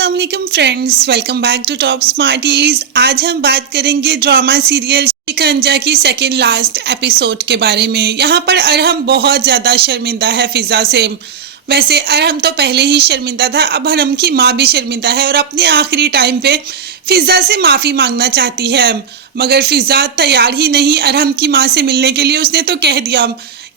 अस्सलाम वालेकुम friends, welcome back to Top Smarties. आज हम बात करेंगे ड्रामा सीरियल शिकंजा की सेकंड लास्ट एपिसोड के बारे में। यहाँ पर अरहम बहुत ज़्यादा शर्मिंदा है फिज़ा से। वैसे अरहम तो पहले ही शर्मिंदा था, अब अरहम की माँ भी शर्मिंदा है और अपने आखिरी टाइम पे फिज़ा से माफ़ी मांगना चाहती है, मगर फिज़ा तैयार ही नहीं अरहम की माँ से मिलने के लिए। उसने तो कह दिया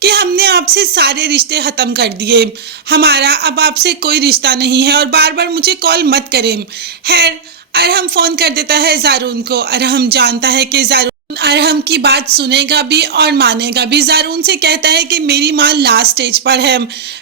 कि हमने आपसे सारे रिश्ते ख़त्म कर दिए, हमारा अब आपसे कोई रिश्ता नहीं है और बार बार मुझे कॉल मत करें। खैर अरहम फ़ोन कर देता है ज़ारून को। अरहम जानता है कि ज़ारून अरहम की बात सुनेगा भी और मानेगा भी। ज़ारून से कहता है कि मेरी माँ लास्ट स्टेज पर है,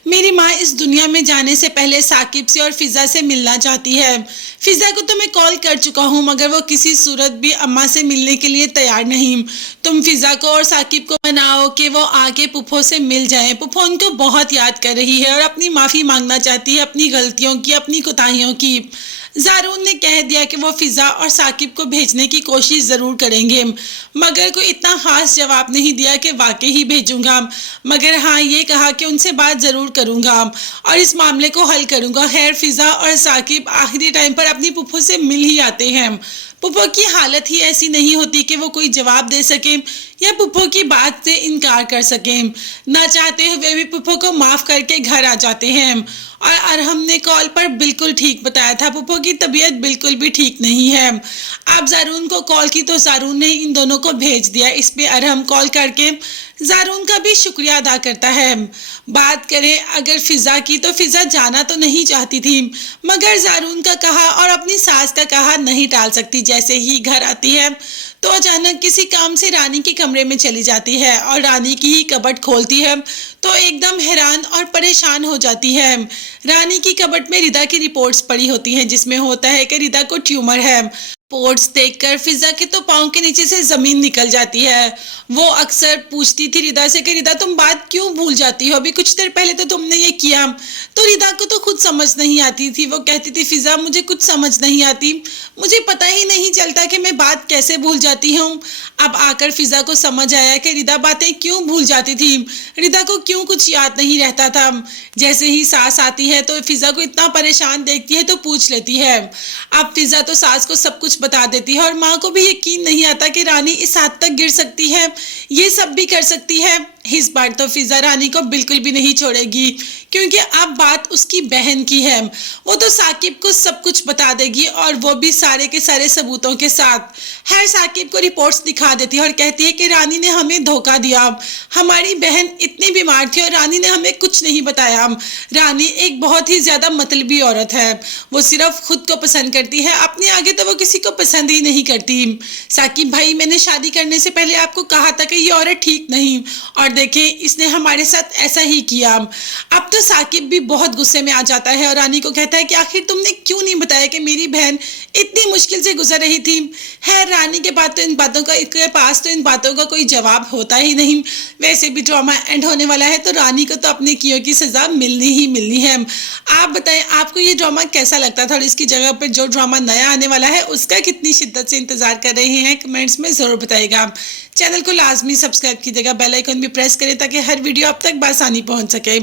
मेरी माँ इस दुनिया में जाने से पहले साकिब से और फिज़ा से मिलना चाहती है। फिज़ा को तो मैं कॉल कर चुका हूँ मगर वो किसी सूरत भी अम्मा से मिलने के लिए तैयार नहीं। तुम फिज़ा को और साकिब को मनाओ कि वो आके पुप्पो से मिल जाएं। पुप्पो उनको बहुत याद कर रही है और अपनी माफ़ी मांगना चाहती है अपनी गलतियों की, अपनी कोताहियों की। ज़ारून ने कह दिया कि वो फिज़ा और साकिब को भेजने की कोशिश ज़रूर करेंगे, मगर कोई इतना खास जवाब नहीं दिया कि वाकई ही भेजूंगा, मगर हाँ ये कहा कि उनसे बात ज़रूर करूंगा और इस मामले को हल करूंगा। खैर फिज़ा और साकिब आखिरी टाइम पर अपनी पुप्पो से मिल ही आते हैं। पुप्पो की हालत ही ऐसी नहीं होती कि वो कोई जवाब दे सके या पुप्पो की बात से इनकार कर सके। ना चाहते हुए भी पुप्पो को माफ़ करके घर आ जाते हैं और अरहम ने कॉल पर बिल्कुल ठीक बताया था, पुप्पो की तबीयत बिल्कुल भी ठीक नहीं है। आप ज़ारून को कॉल की तो ज़ारून ने इन दोनों को भेज दिया। इस पे अरहम कॉल करके ज़ारून का भी शुक्रिया अदा करता है। बात करें अगर फ़िज़ा की तो फ़िज़ा जाना तो नहीं चाहती थी, मगर ज़ारून का कहा और अपनी सास का कहा नहीं टाल सकती। जैसे ही घर आती है तो अचानक किसी काम से रानी के कमरे में चली जाती है और रानी की ही कबट खोलती है तो एकदम हैरान और परेशान हो जाती है। रानी की कबट में रिदा की रिपोर्ट्स पड़ी होती हैं जिसमें होता है कि रिदा को ट्यूमर है। रिपोर्ट्स देखकर फिज़ा के तो पाँव के नीचे से ज़मीन निकल जाती है। वो अक्सर पूछती थी रिदा से कि रिदा तुम बात क्यों भूल जाती हो, अभी कुछ देर पहले तो तुमने ये किया। तो रिदा को तो खुद समझ नहीं आती थी। वो कहती थी फिज़ा मुझे कुछ समझ नहीं आती, मुझे पता ही नहीं चलता कि मैं बात कैसे भूल जाती हूँ। अब आकर फिज़ा को समझ आया कि रिदा बातें क्यों भूल जाती थी, रिदा को क्यों कुछ याद नहीं रहता था। जैसे ही सास आती है तो फिज़ा को इतना परेशान देखती है तो पूछ लेती है। अब फिज़ा तो सास को सब कुछ बता देती है और माँ को भी यकीन नहीं आता कि रानी इस हद तक गिर सकती है, ये सब भी कर सकती है। इस बार तो फिज़ा रानी को बिल्कुल भी नहीं छोड़ेगी क्योंकि अब बात उसकी बहन की है। वो तो साकिब को सब कुछ बता देगी और वो भी सारे के सारे सबूतों के साथ। है साकिब को रिपोर्ट्स दिखा देती है और कहती है कि रानी ने हमें धोखा दिया, हमारी बहन इतनी बीमार थी और रानी ने हमें कुछ नहीं बताया। रानी एक बहुत ही ज़्यादा मतलबी औरत है, वो सिर्फ खुद को पसंद करती है, अपने आगे तो वो किसी को पसंद ही नहीं करती। साकिब भाई मैंने शादी करने से पहले आपको कहा था कि ये औरत ठीक नहीं और देखें इसने हमारे साथ ऐसा ही किया। अब तो साकिब भी बहुत गुस्से में आ जाता है और रानी को कहता है कि आखिर तुमने क्यों नहीं बताया कि मेरी बहन इतनी मुश्किल से गुजर रही थी। है रानी के पास तो इन बातों का कोई जवाब होता ही नहीं। वैसे भी ड्रामा एंड होने वाला है तो रानी को तो अपने कियों की सज़ा मिलनी ही मिलनी है। आप बताएं आपको ये ड्रामा कैसा लगता था और इसकी जगह पर जो ड्रामा नया आने वाला है उसका कितनी शिद्दत से इंतजार कर रहे हैं, कमेंट्स में ज़रूर बताइएगा। चैनल को लाजमी सब्सक्राइब कीजिएगा, बेल आइकन भी प्रेस करें ताकि हर वीडियो आप तक बआसानी पहुंच सके।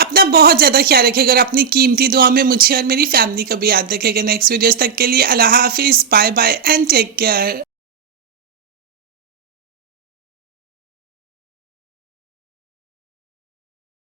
अपना बहुत ज़्यादा ख्याल रखिएगा और अपनी कीमती दुआ में मुझे और मेरी फैमिली को भी याद रखिएगा। नेक्स्ट वीडियोस तक के लिए अल्लाह हाफिज़, bye bye and take care.